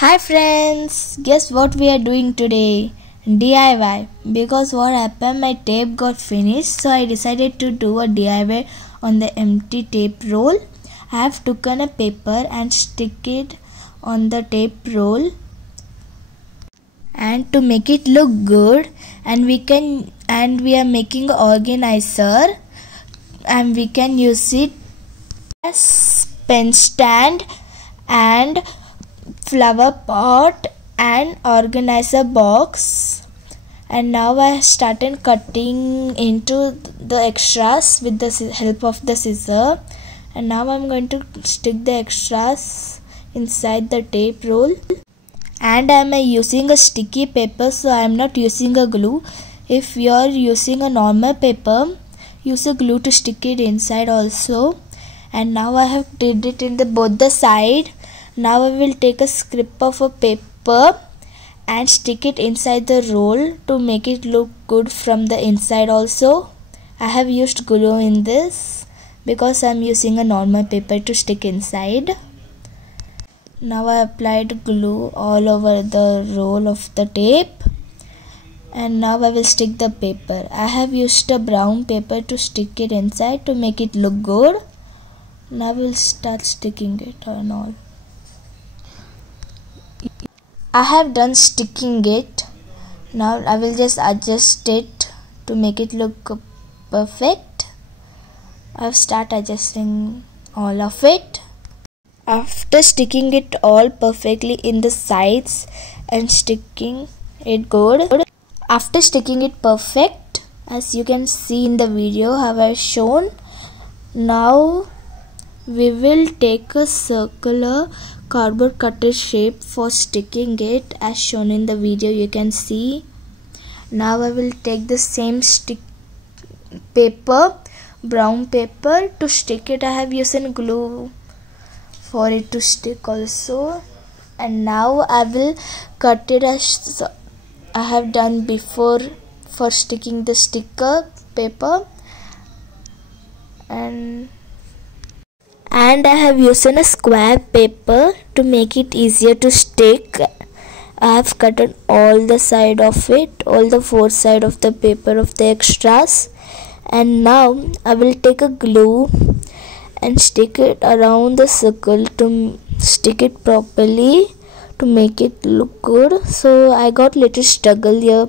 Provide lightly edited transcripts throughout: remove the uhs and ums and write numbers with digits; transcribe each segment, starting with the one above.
Hi friends, guess what we are doing today? DIY. Because what happened, my tape got finished, so I decided to do a DIY on the empty tape roll. I have taken a paper and stick it on the tape roll, and to make it look good, we are making an organizer, and we can use it as pen stand and flower pot and organizer box. And now I started cutting into the extras with the help of the scissor, and now I'm going to stick the extras inside the tape roll. And I'm using a sticky paper, so I'm not using a glue. If you're using a normal paper, use a glue to stick it inside also. And now I have did it in both the side. Now I will take a strip of a paper and stick it inside the roll to make it look good from the inside also. I have used glue in this because I am using a normal paper to stick inside. Now I applied glue all over the roll of the tape, and now I will stick the paper. I have used a brown paper to stick it inside to make it look good. Now we will start sticking it on all. I have done sticking it. Now I will just adjust it to make it look perfect. I have started adjusting all of it. After sticking it all perfectly in the sides and sticking it good, after sticking it perfect, as you can see in the video how I shown, now we will take a circular cardboard cutter shape for sticking it as shown in the video. You can see. Now I will take the same stick paper, brown paper, to stick it. I have used glue for it to stick also. And now I will cut it as I have done before for sticking the sticker paper, and I have used a square paper to make it easier to stick. I have cut all the side of it, all the four side of the paper of the extras. And now I will take a glue and stick it around the circle to stick it properly to make it look good. So I got little struggle here.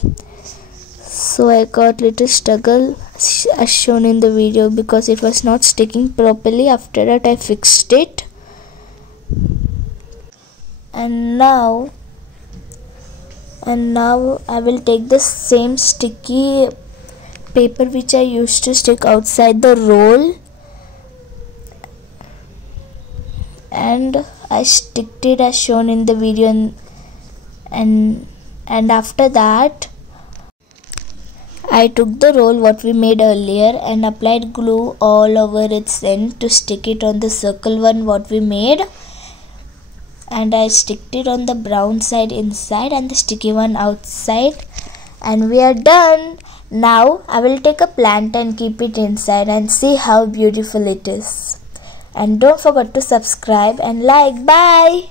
As shown in the video because it was not sticking properly. After that I fixed it. And now I will take the same sticky paper which I used to stick outside the roll, and I sticked it as shown in the video, and after that I took the roll what we made earlier and applied glue all over its end to stick it on the circle one what we made, and I sticked it on the brown side inside and the sticky one outside, and we are done. Now I will take a plant and keep it inside and see how beautiful it is. And don't forget to subscribe and like. Bye.